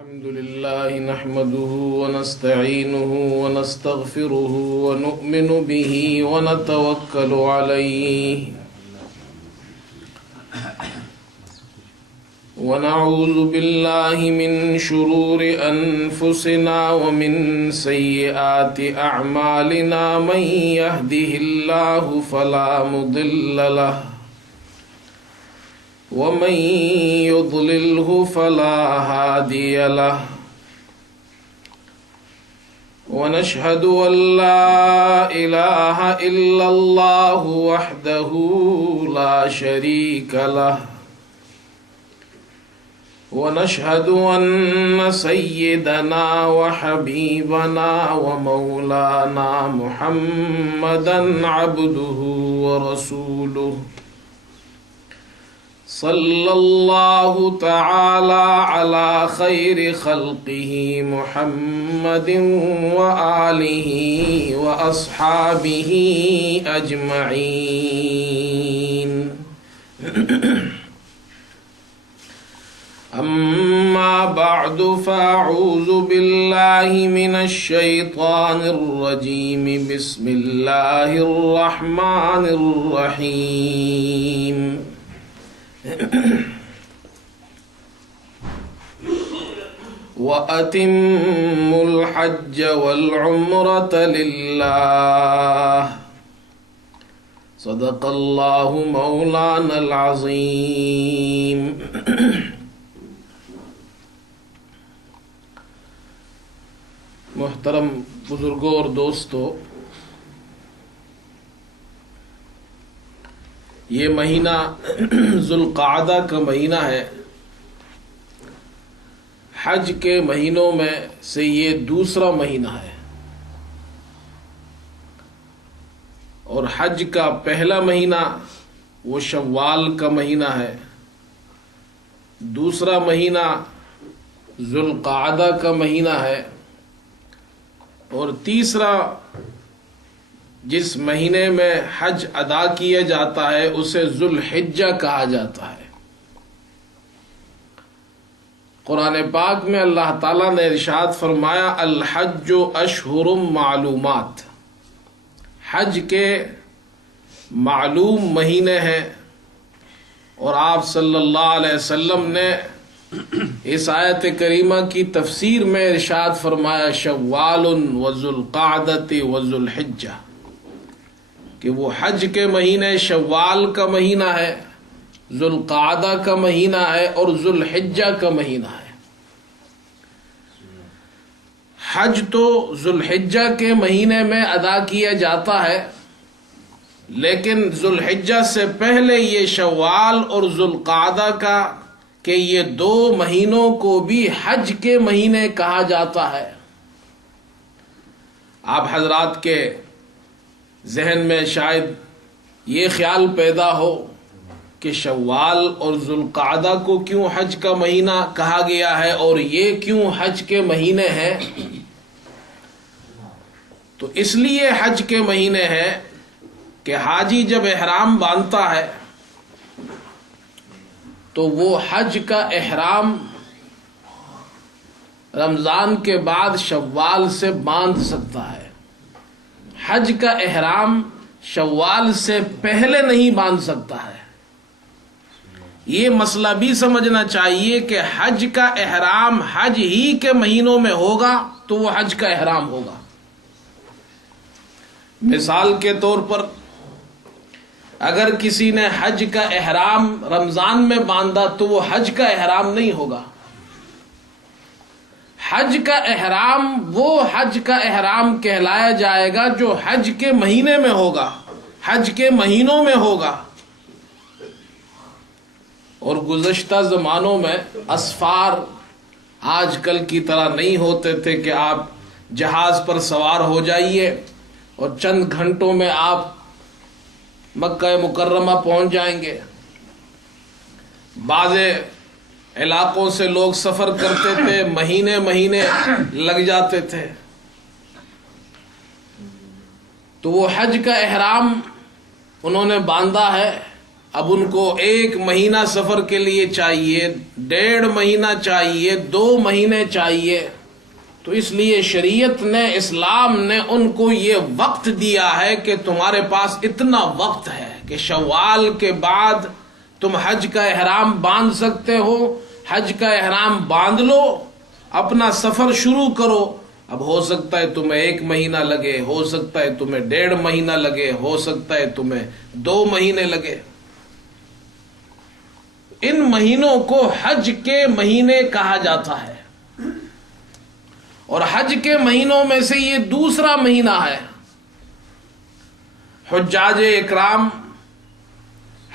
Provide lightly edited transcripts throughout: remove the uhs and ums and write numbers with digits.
الحمد لله نحمده ونستعينه ونستغفره ونؤمن به ونتوكل عليه ونعوذ بالله من شرور أنفسنا ومن سيئات أعمالنا من يهده الله فلا مضل له ومن يضلله فلا هادي له ونشهد أن لا إله إلا الله وحده لا شريك له ونشهد أن سيدنا وحبيبنا ومولانا محمدا عبده ورسوله صلى الله تعالى على خير خلقه محمد وآله وأصحابه أجمعين أما بعد فأعوذ بالله من الشيطان الرجيم بسم الله الرحمن الرحيم وَأَتِمُّوا الْحَجَّ وَالْعُمْرَةَ لِلَّهِ صدق الله مولانا العظيم. محترم بزرگوں اور دوستو، یہ مہینہ ذوالقعدہ کا مہینہ ہے. حج کے مہینوں میں سے یہ دوسرا مہینہ ہے، اور حج کا پہلا مہینہ وہ شوال کا مہینہ ہے، دوسرا مہینہ ذوالقعدہ کا مہینہ ہے، اور تیسرا جس مہینے میں حج ادا کیا جاتا ہے اسے ذوالحجہ کہا جاتا ہے. قرآن پاک میں اللہ تعالیٰ نے ارشاد فرمایا الحج اشہر معلومات، حج کے معلوم مہینے ہیں. اور آپ صلی اللہ علیہ وسلم نے اس آیت کریمہ کی تفسیر میں ارشاد فرمایا شوال وذوالقعدۃ وذوالحجہ، کہ وہ حج کے مہینے شوال کا مہینہ ہے، ذوالقعدہ کا مہینہ ہے اور ذوالحجہ کا مہینہ ہے. حج تو ذوالحجہ کے مہینے میں ادا کیا جاتا ہے، لیکن ذوالحجہ سے پہلے یہ شوال اور ذوالقعدہ کا کہ یہ دو مہینوں کو بھی حج کے مہینے کہا جاتا ہے. آپ حضرات کے ذہن میں شاید یہ خیال پیدا ہو کہ شوال اور ذوالقعدہ کو کیوں حج کا مہینہ کہا گیا ہے اور یہ کیوں حج کے مہینے ہیں. تو اس لیے حج کے مہینے ہیں کہ حاجی جب احرام باندھتا ہے تو وہ حج کا احرام رمضان کے بعد شوال سے باندھ سکتا ہے. حج کا احرام شوال سے پہلے نہیں باندھ سکتا ہے. یہ مسئلہ بھی سمجھنا چاہیے کہ حج کا احرام حج ہی کے مہینوں میں ہوگا تو وہ حج کا احرام ہوگا. مثال کے طور پر اگر کسی نے حج کا احرام رمضان میں باندھا تو وہ حج کا احرام نہیں ہوگا. حج کا احرام وہ حج کا احرام کہلایا جائے گا جو حج کے مہینے میں ہوگا، حج کے مہینوں میں ہوگا. اور گزشتہ زمانوں میں اسفار آج کل کی طرح نہیں ہوتے تھے کہ آپ جہاز پر سوار ہو جائیے اور چند گھنٹوں میں آپ مکہ مکرمہ پہنچ جائیں گے. بعض علاقوں سے لوگ سفر کرتے تھے، مہینے مہینے لگ جاتے تھے. تو وہ حج کا احرام انہوں نے باندھا ہے اب ان کو 1 مہینہ سفر کے لیے چاہیے، 1.5 مہینہ چاہیے، 2 مہینے چاہیے، تو اس لیے شریعت نے، اسلام نے ان کو یہ وقت دیا ہے کہ تمہارے پاس اتنا وقت ہے کہ شوال کے بعد تم حج کا احرام باندھ سکتے ہو، حج کا احرام باندھ لو، اپنا سفر شروع کرو۔ اب ہو سکتا ہے تمہیں 1 مہینہ لگے، ہو سکتا ہے تمہیں 1.5 مہینہ لگے، ہو سکتا ہے تمہیں 2 مہینے لگے۔ ان مہینوں کو حج کے مہینے کہا جاتا ہے، اور حج کے مہینوں میں سے یہ دوسرا مہینہ ہے۔ حجاج اکرام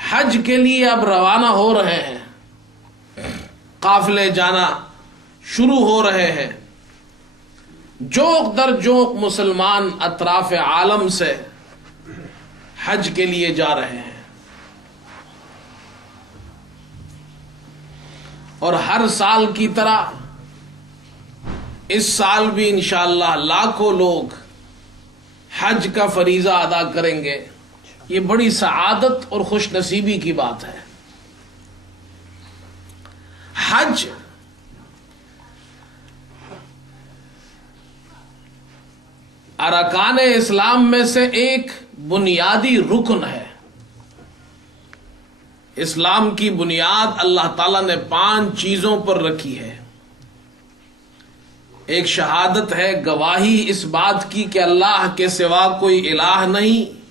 حج کے لیے اب روانہ ہو رہے ہیں، قافلے جانا شروع ہو رہے ہیں، جوق در جوق مسلمان اطراف عالم سے حج کے لیے جا رہے ہیں، اور ہر سال کی طرح اس سال بھی انشاءاللہ لاکھوں لوگ حج کا فریضہ ادا کریں گے۔ یہ بڑی سعادت اور خوش نصیبی کی بات ہے۔ حج ارکان اسلام میں سے ایک بنیادی رکن ہے۔ اسلام کی بنیاد اللہ تعالیٰ نے 5 چیزوں پر رکھی ہے۔ ایک شہادت ہے، گواہی اس بات کی کہ اللہ کے سوا کوئی الہ نہیں،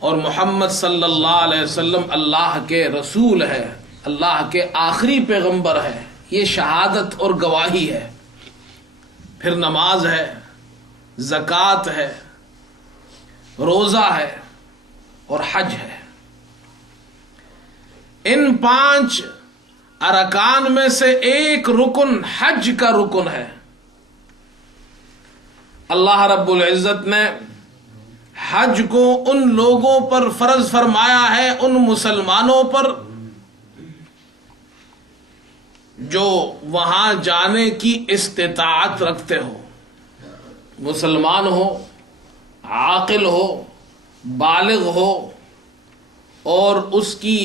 اور محمد صلی اللہ علیہ وسلم اللہ کے رسول ہے، اللہ کے آخری پیغمبر ہے۔ یہ شہادت اور گواہی ہے۔ پھر نماز ہے، زکوٰۃ ہے، روزہ ہے، اور حج ہے۔ ان 5 ارکان میں سے ایک رکن حج کا رکن ہے۔ اللہ رب العزت نے حج کو ان لوگوں پر فرض فرمایا ہے، ان مسلمانوں پر جو وہاں جانے کی استطاعت رکھتے ہو، مسلمان ہو، عاقل ہو، بالغ ہو، اور اس کی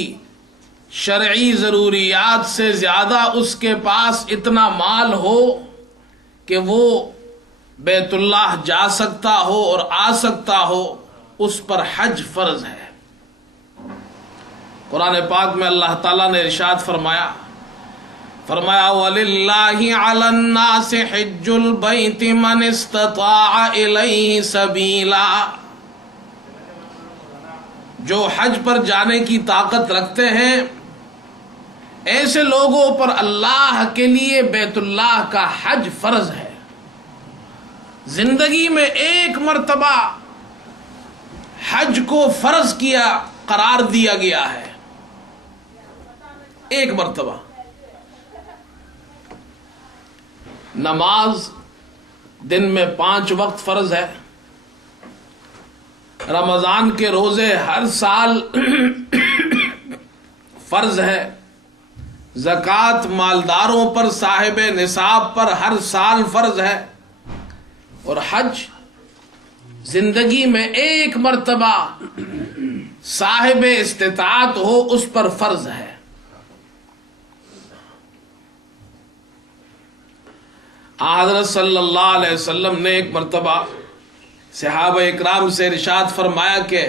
شرعی ضروریات سے زیادہ اس کے پاس اتنا مال ہو کہ وہ بیت اللہ جا سکتا ہو اور آ سکتا ہو، اس پر حج فرض ہے۔ قرآن پاک میں اللہ تعالیٰ نے ارشاد فرمایا وَلِلَّهِ عَلَى النَّاسِ حِجُّ الْبَيْتِ مَنِ اسْتَطَاعَ إِلَيْهِ سَبِيلًا۔ جو حج پر جانے کی طاقت رکھتے ہیں، ایسے لوگوں پر اللہ کے لیے بیت اللہ کا حج فرض ہے۔ زندگی میں 1 مرتبہ حج کو فرض کیا قرار دیا گیا ہے، 1 مرتبہ۔ نماز دن میں 5 وقت فرض ہے۔ رمضان کے روزے ہر سال فرض ہے۔ زکوٰۃ مالداروں پر، صاحب نصاب پر ہر سال فرض ہے، اور حج زندگی میں 1 مرتبہ صاحب استطاعت ہو اس پر فرض ہے۔ حضرت صلی اللہ علیہ وسلم نے ایک مرتبہ صحابہ اکرام سے ارشاد فرمایا کہ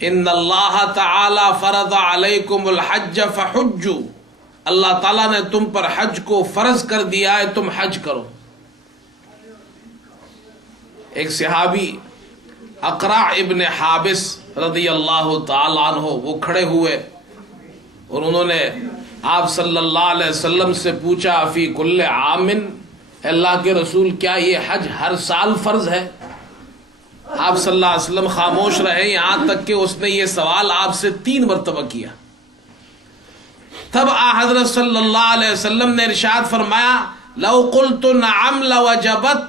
ان اللہ تعالی فرض علیکم الحج فحجوا، اللہ تعالیٰ نے تم پر حج کو فرض کر دیا ہے، تم حج کرو۔ ایک صحابی اقرع ابن حابس رضی اللہ تعالی عنہ وہ کھڑے ہوئے اور انہوں نے آپ صلی اللہ علیہ وسلم سے پوچھا فی کل عام، اللہ کے رسول کیا یہ حج ہر سال فرض ہے؟ آپ صلی اللہ علیہ وسلم خاموش رہے، یہاں تک کہ اس نے یہ سوال آپ سے 3 مرتبہ کیا۔ تب حضرت صلی اللہ علیہ وسلم نے ارشاد فرمایا لو قلت نعم لوجبت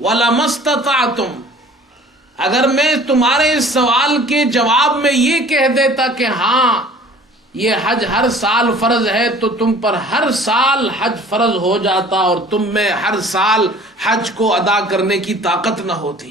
ولما استطعتم، اگر میں تمہارے اس سوال کے جواب میں یہ کہہ دیتا کہ ہاں یہ حج ہر سال فرض ہے، تو تم پر ہر سال حج فرض ہو جاتا اور تم میں ہر سال حج کو ادا کرنے کی طاقت نہ ہوتی۔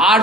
8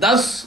10,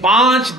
5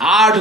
8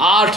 8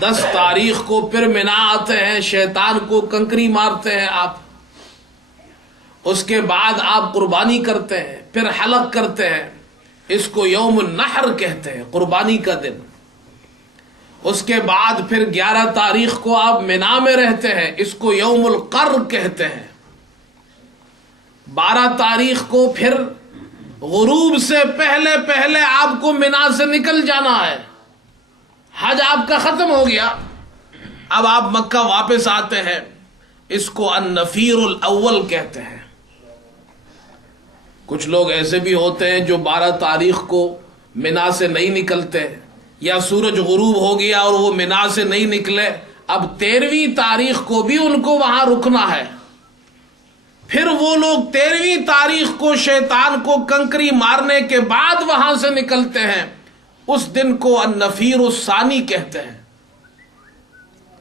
10 تاریخ کو پھر مینا آتے ہیں، شیطان کو کنکری مارتے ہیں آپ، اس کے بعد آپ قربانی کرتے ہیں، پھر حلق کرتے ہیں، اس کو یوم النحر کہتے ہیں، قربانی کا دن۔ اس کے بعد پھر 11 تاریخ کو آپ مینا میں رہتے ہیں، اس کو یوم القر کہتے ہیں۔ 12 تاریخ کو پھر غروب سے پہلے پہلے آپ کو مینا سے نکل جانا ہے، حج آپ کا ختم ہو گیا، اب آپ مکہ واپس آتے ہیں، اس کو النفیر الاول کہتے ہیں۔ کچھ لوگ ایسے بھی ہوتے ہیں جو 12 تاریخ کو مینا سے نہیں نکلتے، یا سورج غروب ہو گیا اور وہ مینا سے نہیں نکلے، اب 13ویں تاریخ کو بھی ان کو وہاں رکنا ہے، پھر وہ لوگ 13ویں تاریخ کو شیطان کو کنکری مارنے کے بعد وہاں سے نکلتے ہیں، اس دن کو النفیر الثانی کہتے ہیں۔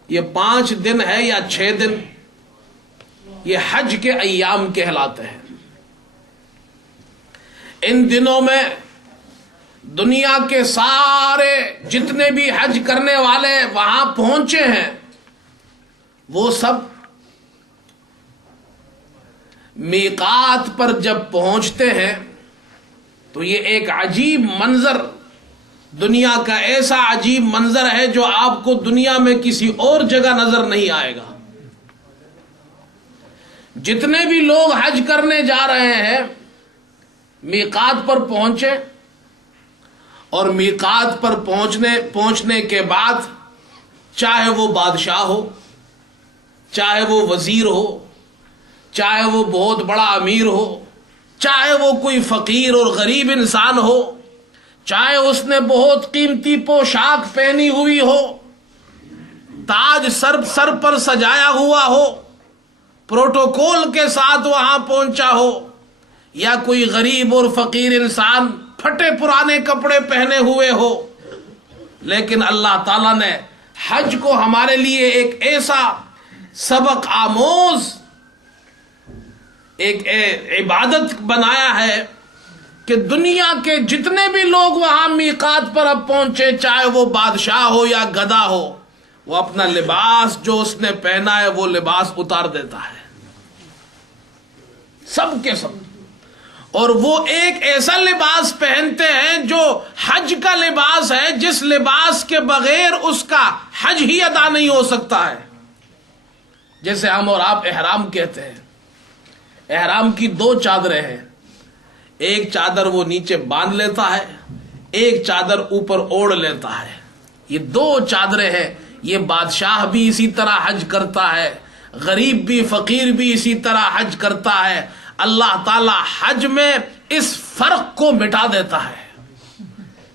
یہ 5 دن ہے یا 6 دن، یہ حج کے ایام کہلاتے ہیں۔ ان دنوں میں دنیا کے سارے جتنے بھی حج کرنے والے وہاں پہنچے ہیں، وہ سب میقات پر جب پہنچتے ہیں تو یہ ایک عجیب منظر، دنیا کا ایسا عجیب منظر ہے جو آپ کو دنیا میں کسی اور جگہ نظر نہیں آئے گا۔ جتنے بھی لوگ حج کرنے جا رہے ہیں میقات پر پہنچے، اور میقات پر پہنچنے کے بعد چاہے وہ بادشاہ ہو، چاہے وہ وزیر ہو، چاہے وہ بہت بڑا امیر ہو، چاہے وہ کوئی فقیر اور غریب انسان ہو، چاہے اس نے بہت قیمتی پوشاک پہنی ہوئی ہو، تاج سر پر سجایا ہوا ہو، پروٹوکول کے ساتھ وہاں پہنچا ہو، یا کوئی غریب اور فقیر انسان پھٹے پرانے کپڑے پہنے ہوئے ہو، لیکن اللہ تعالیٰ نے حج کو ہمارے لیے ایک ایسا سبق آموز ایک عبادت بنایا ہے کہ دنیا کے جتنے بھی لوگ وہاں میقات پر اب پہنچے، چاہے وہ بادشاہ ہو یا گدھا ہو، وہ اپنا لباس جو اس نے پہنا ہے وہ لباس اتار دیتا ہے، سب کے سب، اور وہ ایک ایسا لباس پہنتے ہیں جو حج کا لباس ہے، جس لباس کے بغیر اس کا حج ہی ادا نہیں ہو سکتا ہے۔ جیسے ہم اور آپ احرام کہتے ہیں، احرام کی 2 چادریں ہیں، ایک چادر وہ نیچے باندھ لیتا ہے، ایک چادر اوپر اوڑھ لیتا ہے، یہ 2 چادریں ہیں۔ یہ بادشاہ بھی اسی طرح حج کرتا ہے، غریب بھی فقیر بھی اسی طرح حج کرتا ہے۔ اللہ تعالی حج میں اس فرق کو مٹا دیتا ہے۔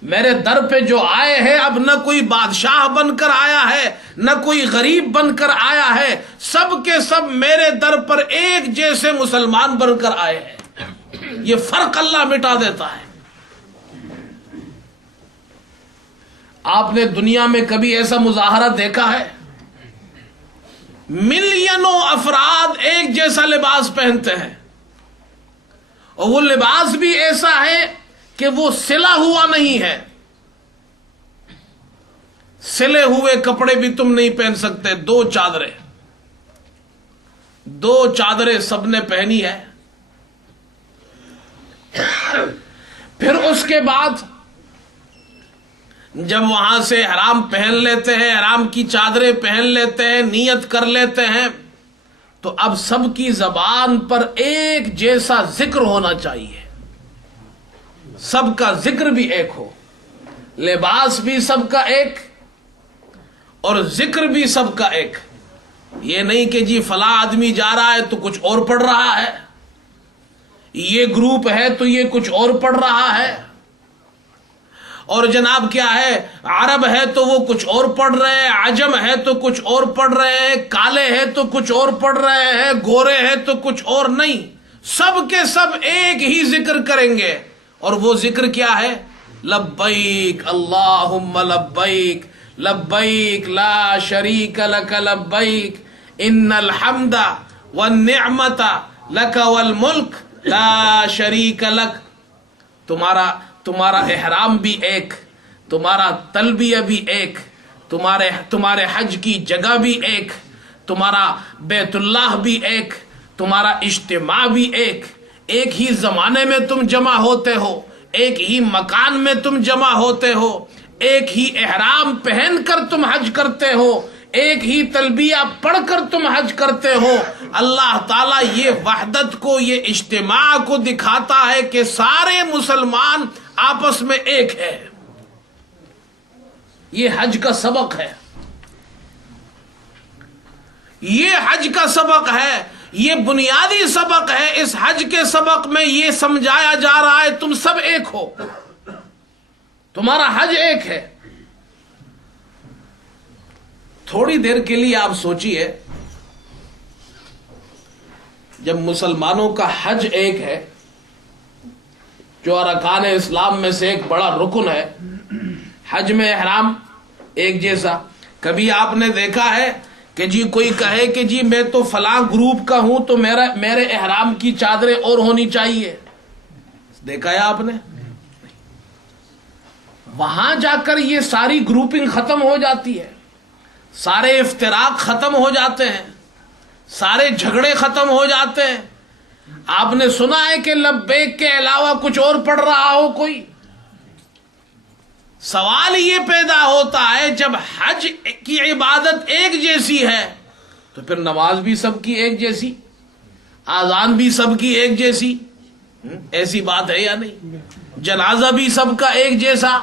میرے در پہ جو آئے ہیں اب نہ کوئی بادشاہ بن کر آیا ہے، نہ کوئی غریب بن کر آیا ہے، سب کے سب میرے در پر ایک جیسے مسلمان بن کر آئے ہیں۔ یہ فرق اللہ مٹا دیتا ہے۔ آپ نے دنیا میں کبھی ایسا مظاہرہ دیکھا ہے؟ ملینوں افراد ایک جیسا لباس پہنتے ہیں، اور وہ لباس بھی ایسا ہے کہ وہ سلا ہوا نہیں ہے۔ سلے ہوئے کپڑے بھی تم نہیں پہن سکتے۔ 2 چادریں سب نے پہنی ہے۔ پھر اس کے بعد جب وہاں سے احرام پہن لیتے ہیں، احرام کی چادریں پہن لیتے ہیں، نیت کر لیتے ہیں، تو اب سب کی زبان پر ایک جیسا ذکر ہونا چاہیے، سب کا ذکر بھی ایک ہو، لباس بھی سب کا ایک اور ذکر بھی سب کا ایک۔ یہ نہیں کہ جی فلاں آدمی جا رہا ہے تو کچھ اور پڑھ رہا ہے، یہ گروپ ہے تو یہ کچھ اور پڑھ رہا ہے، اور جناب کیا ہے، عرب ہے تو وہ کچھ اور پڑھ رہے ہیں، عجم ہے تو کچھ اور پڑھ رہے ہیں، کالے ہیں تو کچھ اور پڑھ رہے ہیں، گورے ہیں تو کچھ اور نہیں، سب کے سب ایک ہی ذکر کریں گے۔ اور وہ ذکر کیا ہے؟ لبیک اللہم لبیک لبیک لا شریک لک لبیک ان الحمد والنعمت لک والملک لا شریک لک۔ تمہارا احرام بھی ایک، تمہارا تلبیہ بھی ایک، تمہارے حج کی جگہ بھی ایک، تمہارا بیت اللہ بھی ایک، تمہارا اجتماع بھی ایک ہی زمانے میں تم جمع ہوتے ہو، ایک ہی مکان میں تم جمع ہوتے ہو، ایک ہی احرام پہن کر تم حج کرتے ہو، ایک ہی تلبیہ پڑھ کر تم حج کرتے ہو۔ اللہ تعالیٰ یہ وحدت کو، یہ اجتماع کو دکھاتا ہے کہ سارے مسلمان آپس میں ایک ہے۔ یہ حج کا سبق ہے، یہ حج کا سبق ہے، یہ بنیادی سبق ہے۔ اس حج کے سبق میں یہ سمجھایا جا رہا ہے تم سب ایک ہو، تمہارا حج ایک ہے۔ تھوڑی دیر کے لیے آپ سوچئے، جب مسلمانوں کا حج ایک ہے، جو ارکان اسلام میں سے ایک بڑا رکن ہے، حج میں احرام ایک جیسا۔ کبھی آپ نے دیکھا ہے کہ جی کوئی کہے کہ جی میں تو فلاں گروپ کا ہوں تو میرے احرام کی چادریں اور ہونی چاہیے؟ دیکھا ہے آپ نے؟ وہاں جا کر یہ ساری گروپنگ ختم ہو جاتی ہے، سارے افتراق ختم ہو جاتے ہیں، سارے جھگڑے ختم ہو جاتے ہیں۔ آپ نے سنا ہے کہ لبیک کے علاوہ کچھ اور پڑھ رہا ہو کوئی؟ سوال یہ پیدا ہوتا ہے، جب حج کی عبادت ایک جیسی ہے تو پھر نماز بھی سب کی ایک جیسی، اذان بھی سب کی ایک جیسی، ایسی بات ہے یا نہیں؟ جنازہ بھی سب کا ایک جیسا،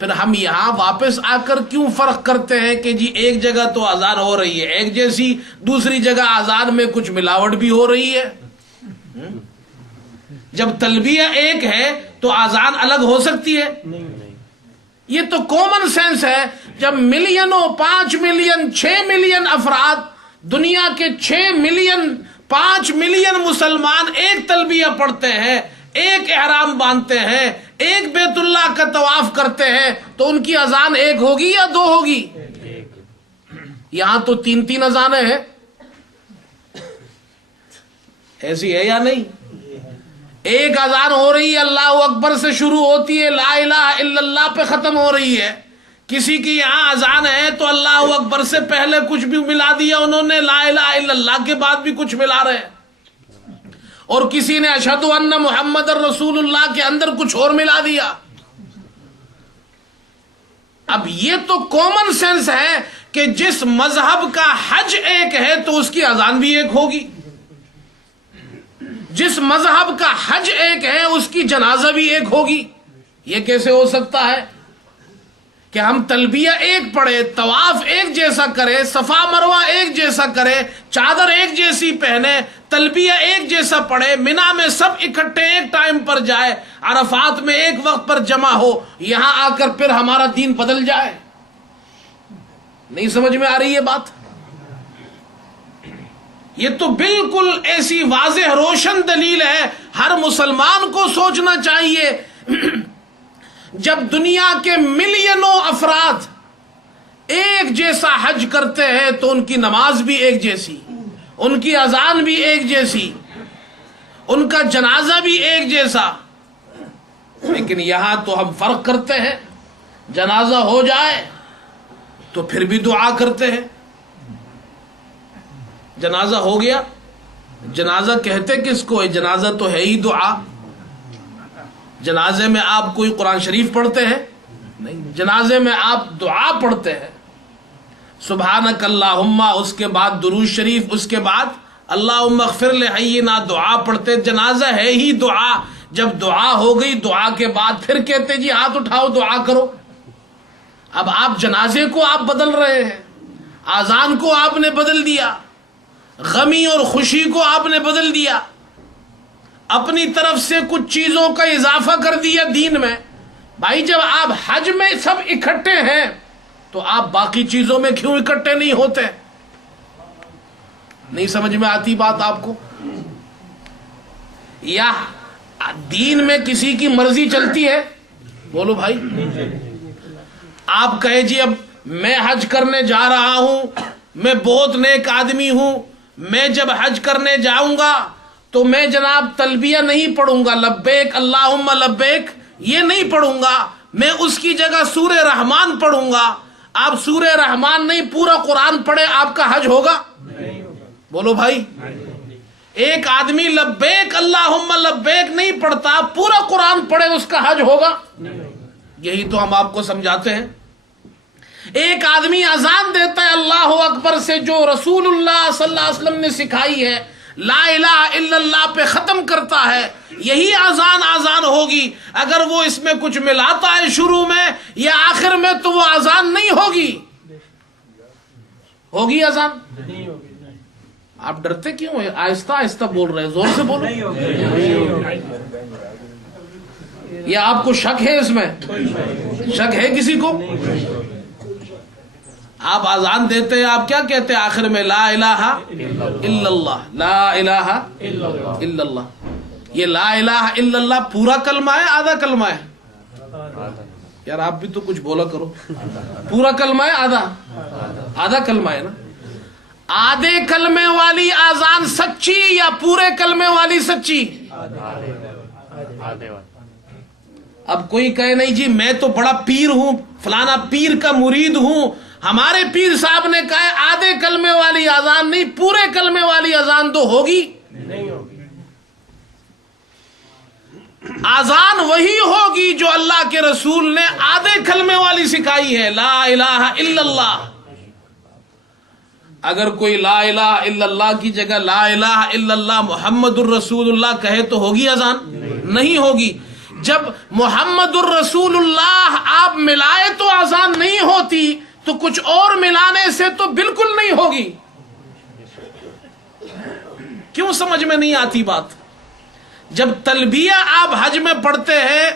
پھر ہم یہاں واپس آ کر کیوں فرق کرتے ہیں کہ جی ایک جگہ تو اذان ہو رہی ہے ایک جیسی، دوسری جگہ اذان میں کچھ ملاوٹ بھی ہو رہی ہے؟ جب تلبیہ ایک ہے تو اذان الگ ہو سکتی ہے؟ یہ تو کامن سینس ہے۔ جب ملینوں، 5 ملین، 6 ملین افراد، دنیا کے 6 ملین، 5 ملین مسلمان ایک تلبیہ پڑھتے ہیں، ایک احرام باندھتے ہیں، ایک بیت اللہ کا طواف کرتے ہیں، تو ان کی اذان ایک ہوگی یا 2 ہوگی؟ یہاں تو 3 اذانیں ہیں، ایسی ہے یا نہیں؟ ایک اذان ہو رہی ہے، اللہ اکبر سے شروع ہوتی ہے، لا الہ الا اللہ پہ ختم ہو رہی ہے۔ کسی کی یہاں اذان ہے تو اللہ اکبر سے پہلے کچھ بھی ملا دیا انہوں نے، لا الہ الا اللہ کے بعد بھی کچھ ملا رہے ہیں، اور کسی نے اشہد ان محمد رسول اللہ کے اندر کچھ اور ملا دیا۔ اب یہ تو کامن سینس ہے کہ جس مذہب کا حج ایک ہے تو اس کی اذان بھی ایک ہوگی، جس مذہب کا حج ایک ہے اس کی جنازہ بھی ایک ہوگی۔ یہ کیسے ہو سکتا ہے کہ ہم تلبیہ ایک پڑھے، طواف ایک جیسا کرے، صفا مروہ ایک جیسا کرے، چادر ایک جیسی پہنے، تلبیہ ایک جیسا پڑھے، مینا میں سب اکٹھے ایک ٹائم پر جائے، عرفات میں ایک وقت پر جمع ہو، یہاں آ کر پھر ہمارا دین بدل جائے؟ نہیں سمجھ میں آ رہی ہے بات؟ یہ تو بالکل ایسی واضح روشن دلیل ہے، ہر مسلمان کو سوچنا چاہیے۔ جب دنیا کے ملینوں افراد ایک جیسا حج کرتے ہیں تو ان کی نماز بھی ایک جیسی، ان کی اذان بھی ایک جیسی، ان کا جنازہ بھی ایک جیسا۔ لیکن یہاں تو ہم فرق کرتے ہیں، جنازہ ہو جائے تو پھر بھی دعا کرتے ہیں، جنازہ ہو گیا، جنازہ کہتے کس کو ہے؟ جنازہ تو ہے ہی دعا۔ جنازے میں آپ کوئی قرآن شریف پڑھتے ہیں؟ نہیں، جنازے میں آپ دعا پڑھتے ہیں، سبحانک اللہم، اس کے بعد درود شریف، اس کے بعد اللہم اغفر لحینا، دعا پڑھتے۔ جنازہ ہے ہی دعا۔ جب دعا ہو گئی، دعا کے بعد پھر کہتے جی ہاتھ اٹھاؤ دعا کرو۔ اب آپ جنازے کو آپ بدل رہے ہیں، اذان کو آپ نے بدل دیا، غمی اور خوشی کو آپ نے بدل دیا، اپنی طرف سے کچھ چیزوں کا اضافہ کر دیا دین میں۔ بھائی جب آپ حج میں سب اکٹھے ہیں تو آپ باقی چیزوں میں کیوں اکٹھے نہیں ہوتے؟ نہیں سمجھ میں آتی بات آپ کو؟ یا دین میں کسی کی مرضی چلتی ہے؟ بولو بھائی۔ آپ کہے جی اب میں حج کرنے جا رہا ہوں، میں بہت نیک آدمی ہوں، میں جب حج کرنے جاؤں گا تو میں جناب تلبیہ نہیں پڑھوں گا، لبیک اللہم لبیک یہ نہیں پڑھوں گا، میں اس کی جگہ سورہ رحمان پڑھوں گا، آپ سورہ رحمان نہیں پورا قرآن پڑھے، آپ کا حج ہوگا؟ بولو بھائی، ایک آدمی لبیک اللہم لبیک نہیں پڑھتا، پورا قرآن پڑھے، اس کا حج ہوگا؟ یہی تو ہم آپ کو سمجھاتے ہیں۔ ایک آدمی اذان دیتا ہے اللہ اکبر سے، جو رسول اللہ صلی اللہ علیہ وسلم نے سکھائی ہے، لا الہ الا اللہ پہ ختم کرتا ہے، یہی اذان ہوگی۔ اگر وہ اس میں کچھ ملاتا ہے شروع میں یا آخر میں تو وہ اذان نہیں ہوگی۔ ہوگی اذان؟ آپ ڈرتے کیوں ہیں؟ آہستہ آہستہ بول رہے ہیں، زور سے بولو۔ یا آپ کو شک ہے اس میں؟ شک ہے کسی کو؟ آپ اذان دیتے ہیں، آپ کیا کہتے ہیں آخر میں؟ لا الہ الا اللہ، لا الہ الا اللہ۔ یہ لا الہ الا اللہ پورا کلمہ ہے آدھا کلمہ ہے؟ یار آپ بھی تو کچھ بولا کرو۔ پورا کلمہ ہے آدھا کلمہ ہے نا؟ آدھے کلمے والی اذان سچی یا پورے کلمے والی سچی؟ اب کوئی کہے نہیں جی میں تو بڑا پیر ہوں، فلانا پیر کا مرید ہوں، ہمارے پیر صاحب نے کہا ہے آدھے کلمے والی اذان نہیں پورے کلمے والی اذان تو ہوگی؟ نہیں ہوگی۔ اذان وہی ہوگی جو اللہ کے رسول نے آدھے کلمے والی سکھائی ہے، لا الہ الا اللہ۔ اگر کوئی لا الہ الا اللہ کی جگہ لا الہ الا اللہ محمد الرسول اللہ کہے تو ہوگی اذان؟ نہیں ہوگی۔ جب محمد الرسول اللہ آپ ملائے تو اذان نہیں ہوتی، تو کچھ اور ملانے سے تو بالکل نہیں ہوگی۔ کیوں سمجھ میں نہیں آتی بات؟ جب تلبیہ آپ حج میں پڑھتے ہیں،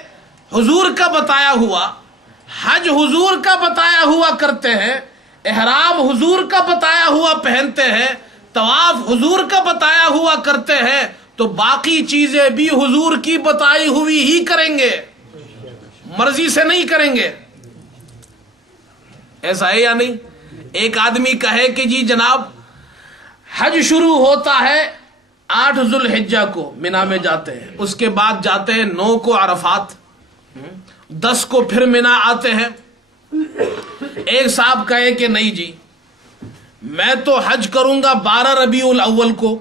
حضور کا بتایا ہوا، حج حضور کا بتایا ہوا کرتے ہیں، احرام حضور کا بتایا ہوا پہنتے ہیں، طواف حضور کا بتایا ہوا کرتے ہیں، تو باقی چیزیں بھی حضور کی بتائی ہوئی ہی کریں گے، مرضی سے نہیں کریں گے۔ ایسا ہے یا نہیں؟ ایک آدمی کہے کہ جی جناب حج شروع ہوتا ہے 8 ذوالحجہ کو، منا میں جاتے ہیں، اس کے بعد جاتے ہیں 9 کو عرفات، 10 کو پھر منا آتے ہیں۔ ایک صاحب کہے کہ نہیں جی میں تو حج کروں گا 12 ربیع الاول کو،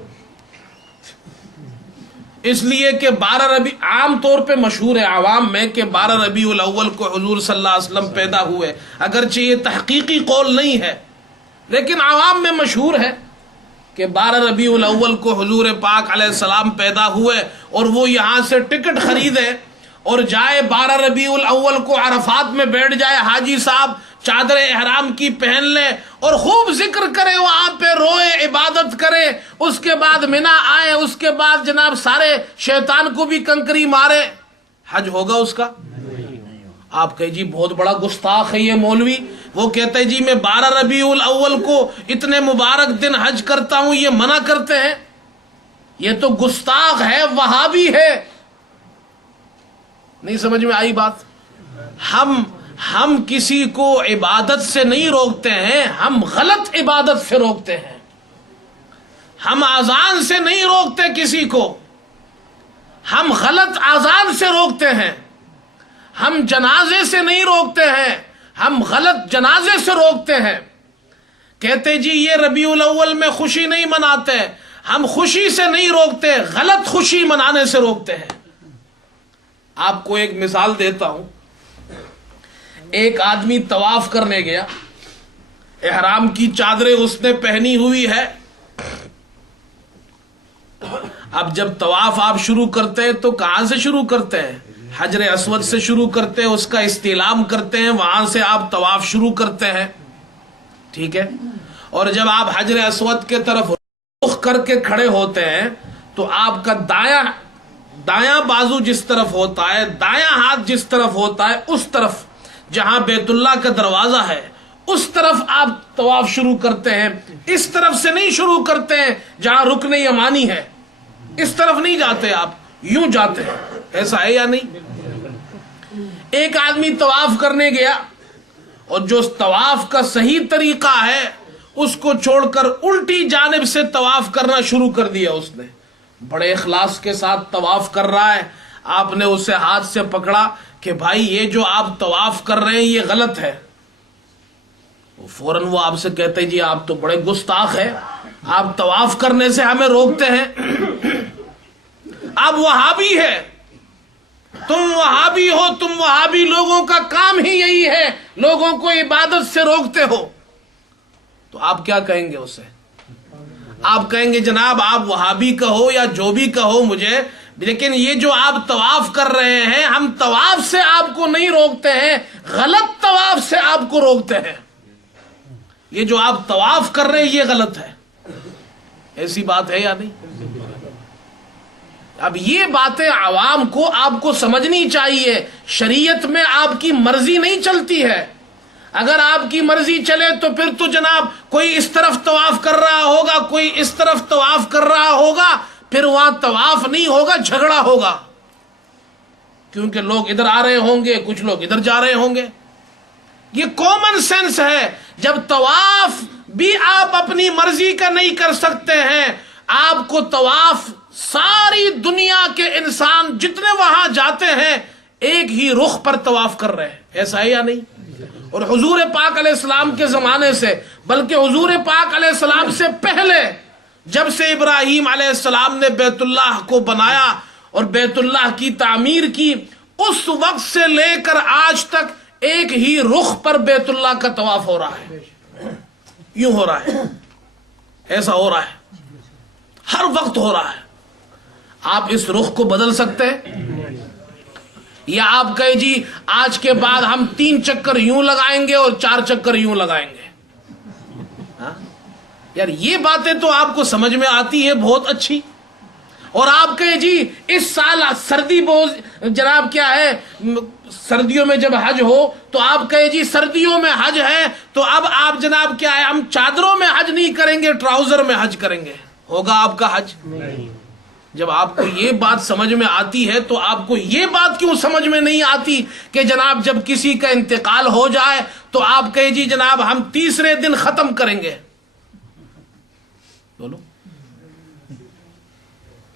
اس لیے کہ 12 ربیع عام طور پہ مشہور ہے عوام میں کہ 12 ربیع الاول کو حضور صلی اللہ علیہ وسلم پیدا ہوئے، اگرچہ یہ تحقیقی قول نہیں ہے لیکن عوام میں مشہور ہے کہ 12 ربیع الاول کو حضور پاک علیہ السلام پیدا ہوئے، اور وہ یہاں سے ٹکٹ خریدے اور جائے 12 ربیع الاول کو عرفات میں بیٹھ جائے، حاجی صاحب چادر احرام کی پہن لے اور خوب ذکر کرے، وہاں پہ روئے، عبادت کرے، اس کے بعد منا آئے، اس کے بعد جناب سارے شیطان کو بھی کنکری مارے، حج ہوگا اس کا؟ آپ کہے جی بہت بڑا گستاخ ہے یہ مولوی، وہ کہتے جی میں 12 ربیع الاول کو اتنے مبارک دن حج کرتا ہوں، یہ منع کرتے ہیں، یہ تو گستاخ ہے، وہابی ہے۔ نہیں سمجھ میں آئی بات؟ ہم کسی کو عبادت سے نہیں روکتے ہیں، ہم غلط عبادت سے روکتے ہیں۔ ہم اذان سے نہیں روکتے کسی کو، ہم غلط اذان سے روکتے ہیں۔ ہم جنازے سے نہیں روکتے ہیں، ہم غلط جنازے سے روکتے ہیں۔ کہتے جی یہ ربیع الاول میں خوشی نہیں مناتے، ہم خوشی سے نہیں روکتے، غلط خوشی منانے سے روکتے ہیں۔ آپ کو ایک مثال دیتا ہوں۔ ایک آدمی طواف کرنے گیا، احرام کی چادریں اس نے پہنی ہوئی ہے، اب جب طواف آپ شروع کرتے ہیں تو کہاں سے شروع کرتے ہیں؟ حجر اسود سے شروع کرتے ہیں، اس کا استعلام کرتے ہیں، وہاں سے آپ طواف شروع کرتے ہیں، ٹھیک ہے؟ اور جب آپ حجر اسود کے طرف رخ کر کے کھڑے ہوتے ہیں تو آپ کا دایاں بازو جس طرف ہوتا ہے، دایاں ہاتھ جس طرف ہوتا ہے، اس طرف جہاں بیت اللہ کا دروازہ ہے اس طرف آپ طواف شروع کرتے ہیں، اس طرف سے نہیں شروع کرتے ہیں جہاں رکن یمانی ہے، اس طرف نہیں جاتے، آپ یوں جاتے ہیں۔ ایسا ہے یا نہیں؟ ایک آدمی طواف کرنے گیا اور جو طواف کا صحیح طریقہ ہے اس کو چھوڑ کر الٹی جانب سے طواف کرنا شروع کر دیا، اس نے بڑے اخلاص کے ساتھ طواف کر رہا ہے، آپ نے اسے ہاتھ سے پکڑا کہ بھائی یہ جو آپ طواف کر رہے ہیں یہ غلط ہے، فوراً وہ آپ سے کہتے ہیں جی آپ تو بڑے گستاخ ہیں، آپ طواف کرنے سے ہمیں روکتے ہیں، آپ وہابی ہے، تم وہابی ہو، تم وہابی لوگوں کا کام ہی یہی ہے، لوگوں کو عبادت سے روکتے ہو. تو آپ کیا کہیں گے اسے؟ آپ کہیں گے جناب آپ وہابی کہو یا جو بھی کہو مجھے، لیکن یہ جو آپ طواف کر رہے ہیں ہم طواف سے آپ کو نہیں روکتے ہیں، غلط طواف سے آپ کو روکتے ہیں. یہ جو آپ طواف کر رہے ہیں یہ غلط ہے. ایسی بات ہے یا نہیں؟ اب یہ باتیں عوام کو آپ کو سمجھنی چاہیے. شریعت میں آپ کی مرضی نہیں چلتی ہے. اگر آپ کی مرضی چلے تو پھر تو جناب کوئی اس طرف طواف کر رہا ہوگا، کوئی اس طرف طواف کر رہا ہوگا، پھر وہاں طواف نہیں ہوگا، جھگڑا ہوگا، کیونکہ لوگ ادھر آ رہے ہوں گے، کچھ لوگ ادھر جا رہے ہوں گے. یہ کامن سینس ہے. جب طواف بھی آپ اپنی مرضی کا نہیں کر سکتے ہیں، آپ کو طواف ساری دنیا کے انسان جتنے وہاں جاتے ہیں ایک ہی رخ پر طواف کر رہے ہیں. ایسا ہے یا نہیں؟ اور حضور پاک علیہ السلام کے زمانے سے، بلکہ حضور پاک علیہ السلام سے پہلے، جب سے ابراہیم علیہ السلام نے بیت اللہ کو بنایا اور بیت اللہ کی تعمیر کی، اس وقت سے لے کر آج تک ایک ہی رخ پر بیت اللہ کا طواف ہو رہا ہے. یوں ہو رہا ہے، ایسا ہو رہا ہے، ہر وقت ہو رہا ہے. آپ اس رخ کو بدل سکتے ہیں؟ یا آپ کہے جی آج کے بعد ہم 3 چکر یوں لگائیں گے اور 4 چکر یوں لگائیں گے؟ ہاں یار یہ باتیں تو آپ کو سمجھ میں آتی ہے بہت اچھی. اور آپ کہے جی اس سال سردی بہت جناب کیا ہے، سردیوں میں جب حج ہو تو آپ کہے جی سردیوں میں حج ہے تو اب آپ جناب کیا ہے ہم چادروں میں حج نہیں کریں گے، ٹراؤزر میں حج کریں گے. ہوگا آپ کا حج؟ جب آپ کو یہ بات سمجھ میں آتی ہے تو آپ کو یہ بات کیوں سمجھ میں نہیں آتی کہ جناب جب کسی کا انتقال ہو جائے تو آپ کہے جی جناب ہم 3 دن ختم کریں گے؟ بولو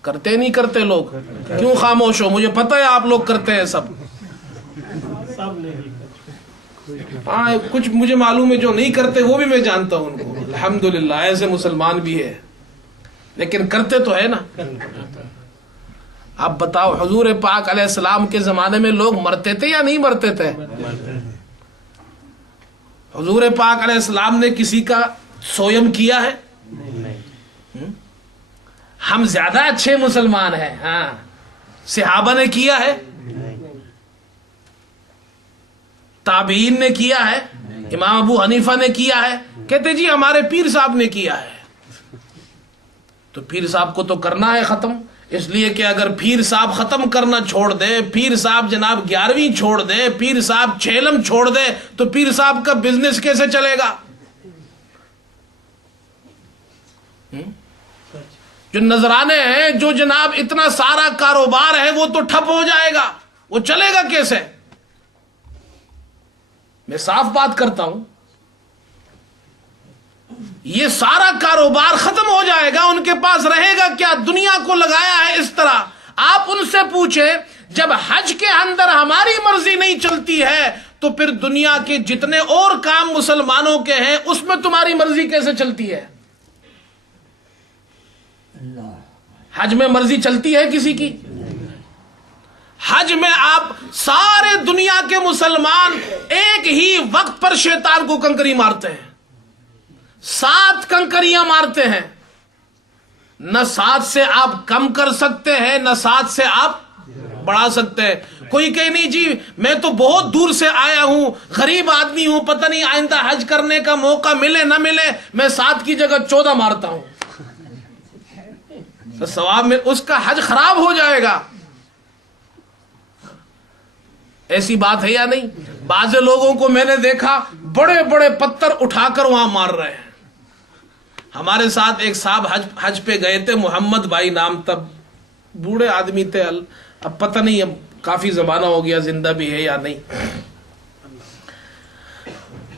کرتے نہیں کرتے لوگ؟ کیوں خاموش ہو؟ مجھے پتہ ہے آپ لوگ کرتے ہیں سب. ہاں کچھ مجھے معلوم ہے جو نہیں کرتے وہ بھی میں جانتا ہوں ان کو، الحمدللہ ایسے مسلمان بھی ہے، لیکن کرتے تو ہے نا. اب بتاؤ حضور پاک علیہ السلام کے زمانے میں لوگ مرتے تھے یا نہیں مرتے تھے؟ حضور پاک علیہ السلام نے کسی کا سویم کیا ہے؟ ہم زیادہ اچھے مسلمان ہیں. ہاں صحابہ نے کیا ہے، تابعین نے کیا ہے، امام ابو حنیفہ نے کیا ہے. کہتے جی ہمارے پیر صاحب نے کیا ہے. تو پیر صاحب کو تو کرنا ہے ختم، اس لیے کہ اگر پیر صاحب ختم کرنا چھوڑ دے، پیر صاحب جناب 11ویں چھوڑ دے، پیر صاحب چھیلم چھوڑ دے تو پیر صاحب کا بزنس کیسے چلے گا؟ جو نذرانے ہیں، جو جناب اتنا سارا کاروبار ہے وہ تو ٹھپ ہو جائے گا، وہ چلے گا کیسے؟ میں صاف بات کرتا ہوں، یہ سارا کاروبار ختم ہو جائے گا، ان کے پاس رہے گا کیا؟ دنیا کو لگایا ہے اس طرح. آپ ان سے پوچھیں جب حج کے اندر ہماری مرضی نہیں چلتی ہے تو پھر دنیا کے جتنے اور کام مسلمانوں کے ہیں اس میں تمہاری مرضی کیسے چلتی ہے؟ حج میں مرضی چلتی ہے کسی کی؟ حج میں آپ سارے دنیا کے مسلمان ایک ہی وقت پر شیطان کو کنکری مارتے ہیں، 7 کنکریاں مارتے ہیں. نہ 7 سے آپ کم کر سکتے ہیں، نہ 7 سے آپ بڑھا سکتے ہیں. کوئی کہ نہیں جی میں تو بہت دور سے آیا ہوں، غریب آدمی ہوں، پتہ نہیں آئندہ حج کرنے کا موقع ملے نہ ملے، میں 7 کی جگہ 14 مارتا ہوں. تو ثواب میں اس کا حج خراب ہو جائے گا. ایسی بات ہے یا نہیں؟ بعض لوگوں کو میں نے دیکھا بڑے بڑے پتھر اٹھا کر وہاں مار رہے ہیں. ہمارے ساتھ ایک صاحب حج پہ گئے تھے، محمد بھائی نام، تب بوڑھے آدمی تھے، اب پتہ نہیں اب کافی زمانہ ہو گیا زندہ بھی ہے یا نہیں.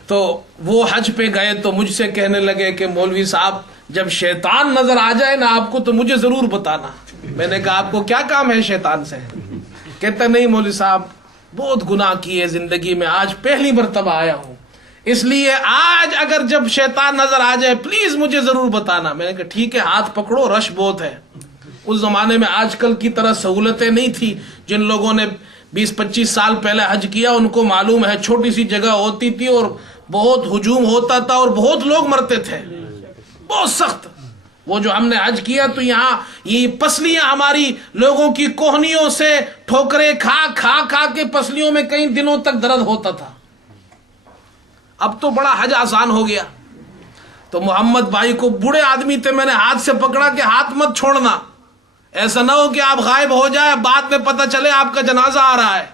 تو وہ حج پہ گئے تو مجھ سے کہنے لگے کہ مولوی صاحب جب شیطان نظر آ جائے نا آپ کو تو مجھے ضرور بتانا. میں نے کہا آپ کو کیا کام ہے شیطان سے؟ کہتا نہیں مولوی صاحب بہت گناہ کیے زندگی میں، آج پہلی مرتبہ آیا ہوں، اس لیے آج اگر جب شیطان نظر آ جائے پلیز مجھے ضرور بتانا۔ میں نے کہا ٹھیک ہے، ہاتھ پکڑو، رش بہت ہے۔ اس زمانے میں آج کل کی طرح سہولتیں نہیں تھی۔ جن لوگوں نے 20-25 سال پہلے حج کیا ان کو معلوم ہے چھوٹی سی جگہ ہوتی تھی اور بہت ہجوم ہوتا تھا اور بہت لوگ مرتے تھے، بہت سخت۔ وہ جو ہم نے حج کیا تو یہاں یہ پسلیاں ہماری لوگوں کی کوہنیوں سے ٹھوکریں کھا کھا کھا کے پسلیوں میں کئی دنوں تک درد ہوتا تھا۔ اب تو بڑا حج آسان ہو گیا۔ تو محمد بھائی کو، بوڑھے آدمی تھے، میں نے ہاتھ سے پکڑا کہ ہاتھ مت چھوڑنا، ایسا نہ ہو کہ آپ غائب ہو جائے، بعد میں پتہ چلے آپ کا جنازہ آ رہا ہے۔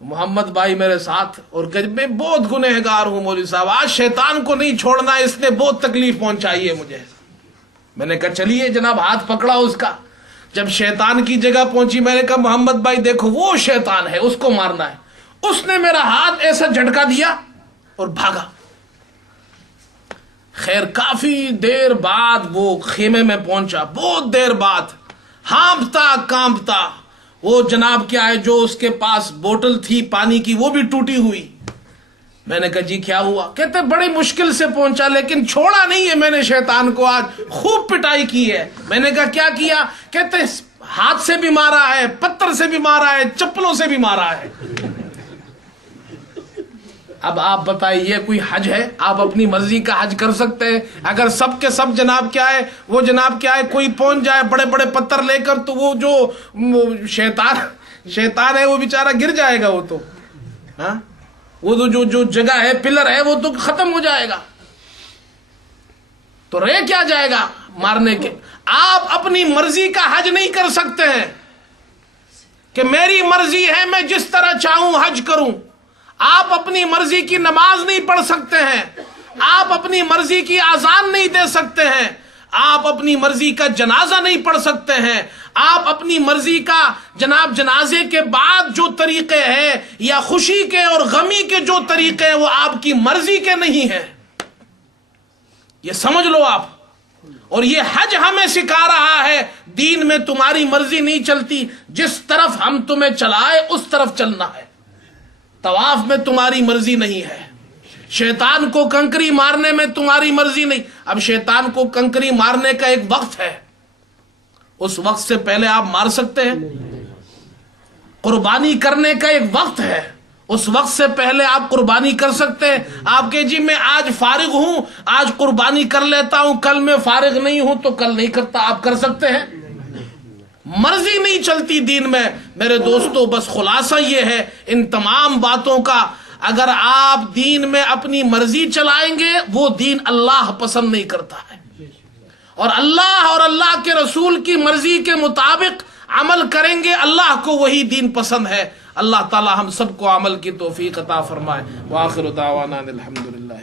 محمد بھائی میرے ساتھ، اور کہ میں بہت گنہگار ہوں مولوی صاحب، آج شیطان کو نہیں چھوڑنا، اس نے بہت تکلیف پہنچائی ہے مجھے۔ میں نے کہا چلیے جناب، ہاتھ پکڑا اس کا۔ جب شیطان کی جگہ پہنچی میں نے کہا محمد بھائی دیکھو وہ شیطان ہے، اس کو مارنا ہے۔ اس نے میرا ہاتھ ایسا جھٹکا دیا اور بھاگا۔ خیر کافی دیر بعد وہ خیمے میں پہنچا، بہت دیر بعد، ہانپتا کانپتا۔ وہ جناب کیا ہے جو اس کے پاس بوتل تھی پانی کی وہ بھی ٹوٹی ہوئی۔ میں نے کہا جی کیا ہوا؟ کہتے بڑی مشکل سے پہنچا لیکن چھوڑا نہیں ہے میں نے شیطان کو، آج خوب پٹائی کی ہے۔ میں نے کہا کیا کیا؟ کہتے ہاتھ سے بھی مارا ہے، پتھر سے بھی مارا ہے، چپلوں سے بھی مارا ہے۔ اب آپ بتائیے یہ کوئی حج ہے؟ آپ اپنی مرضی کا حج کر سکتے ہیں؟ اگر سب کے سب جناب کیا ہے وہ جناب کیا ہے کوئی پہنچ جائے بڑے بڑے پتھر لے کر تو وہ جو شیطان ہے وہ بیچارہ گر جائے گا، وہ تو ہاں وہ تو جو جگہ ہے پلر ہے وہ تو ختم ہو جائے گا، تو رہ کیا جائے گا مارنے کے۔ آپ اپنی مرضی کا حج نہیں کر سکتے ہیں کہ میری مرضی ہے میں جس طرح چاہوں حج کروں۔ آپ اپنی مرضی کی نماز نہیں پڑھ سکتے ہیں، آپ اپنی مرضی کی اذان نہیں دے سکتے ہیں، آپ اپنی مرضی کا جنازہ نہیں پڑھ سکتے ہیں، آپ اپنی مرضی کا جناب جنازے کے بعد جو طریقے ہیں یا خوشی کے اور غمی کے جو طریقے ہیں وہ آپ کی مرضی کے نہیں ہیں، یہ سمجھ لو آپ۔ اور یہ حج ہمیں سکھا رہا ہے دین میں تمہاری مرضی نہیں چلتی، جس طرف ہم تمہیں چلائے اس طرف چلنا ہے۔ طواف میں تمہاری مرضی نہیں ہے، شیطان کو کنکری مارنے میں تمہاری مرضی نہیں۔ اب شیطان کو کنکری مارنے کا ایک وقت ہے، اس وقت سے پہلے آپ مار سکتے ہیں؟ قربانی کرنے کا ایک وقت ہے، اس وقت سے پہلے آپ قربانی کر سکتے ہیں؟ آپ کہ جی میں آج فارغ ہوں آج قربانی کر لیتا ہوں، کل میں فارغ نہیں ہوں تو کل نہیں کرتا، آپ کر سکتے ہیں؟ مرضی نہیں چلتی دین میں میرے دوستو۔ بس خلاصہ یہ ہے ان تمام باتوں کا، اگر آپ دین میں اپنی مرضی چلائیں گے وہ دین اللہ پسند نہیں کرتا ہے، اور اللہ اور اللہ کے رسول کی مرضی کے مطابق عمل کریں گے اللہ کو وہی دین پسند ہے۔ اللہ تعالی ہم سب کو عمل کی توفیق عطا فرمائے۔ وآخر دعوانا الحمدللہ۔